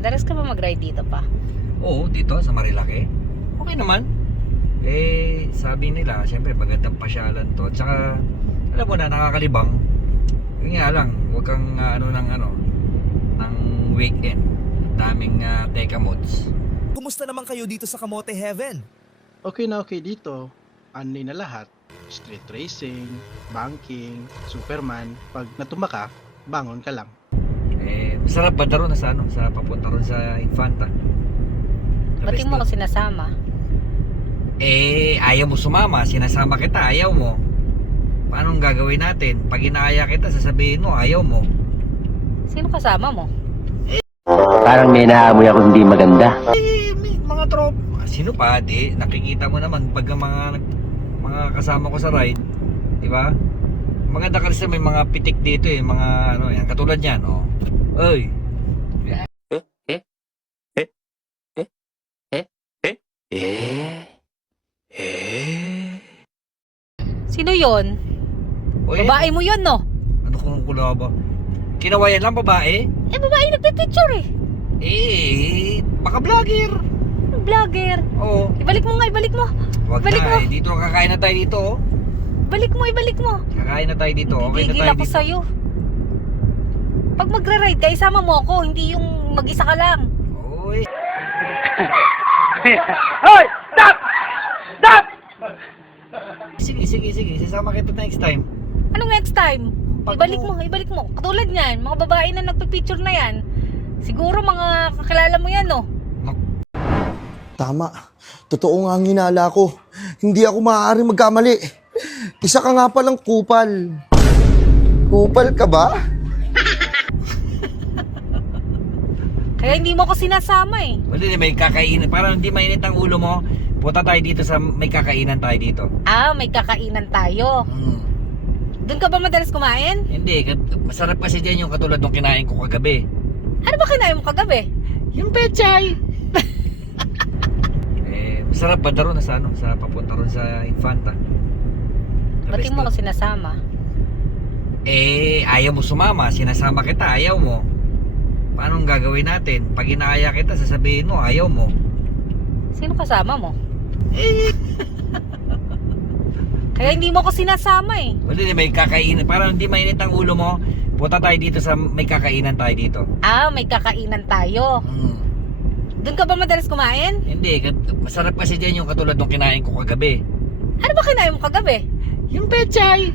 Madalas ka ba mag-ride dito pa? Oo, dito sa Marilake. Okay naman. Sabi nila, syempre magandang pasyalan to. Tsaka, alam mo na, nakakalibang. Yun nga lang, huwag kang ng weekend. Daming teka mods. Kumusta naman kayo dito sa Kamote Heaven? Okay na okay dito. Anli na lahat. Street racing, banking, Superman. Pag natumba ka, bangon ka lang. Masarap ba ron sa papunta ron sa Infanta? Ba't mo ako sinasama? Ayaw mo sumama, sinasama kita, ayaw mo. Paano ang gagawin natin? Pag inaaya kita, sasabihin mo, ayaw mo. Sino kasama mo? Parang may naamoy ako hindi maganda. May mga trop. Sino pa? Nakikita mo naman pag ang mga kasama ko sa ride, di ba? Maganda kasi may mga pitik dito mga yan, katulad yan, oh. Oy. Sino yon? Oy, Babae mo yon, no? ano kung kula ba? Kinawayan lang babae? Babae nagpipicture Baka vlogger. Vlogger. Oo. Ibalik mo nga, ibalik mo. Wag Ibalik na, mo. dito kakain na tayo dito, oh. Ibalik mo, ibalik mo. Kakain na tayo dito, okay na Gigil tayo ako dito. sa'yo. Pag magra-ride ka, isama mo ako, hindi yung mag-isa ka lang. Oy. Hoy! Stop! Stop! Sige, sasama kita next time. Anong next time? Pag Ibalik mo. Katulad niyan, mga babae na nagpipicture na yan. Siguro mga kakilala mo yan, no? Tama. Totoo nga ang hinala ko. Hindi ako maaaring magkamali. Isa ka nga palang kupal. Kupal ka ba? Kaya hindi mo ako sinasama Wala, may kakainan. Parang hindi mainit ang ulo mo. Punta tayo dito sa may kakainan tayo dito. May kakainan tayo. Doon ka ba madalas kumain? Hindi, masarap kasi dyan yung katulad ng kinain ko kagabi. Ano ba kinain mo kagabi? Yung pechay. Masarap ba ron sa papunta ron sa Infanta? Ba't mo ako sinasama? Ayaw mo sumama, sinasama kita, ayaw mo. Paano ang gagawin natin? Pag inaaya kita, sasabihin mo, ayaw mo. Sino kasama mo? Kaya hindi mo ako sinasama Wala, may kakainan. Parang hindi mainit ang ulo mo. Punta tayo dito sa may kakainan tayo dito. May kakainan tayo. Doon ka ba madalas kumain? Hindi, masarap kasi dyan yung katulad ng kinain ko kagabi. Ano ba kinain mo kagabi? Yung pechay.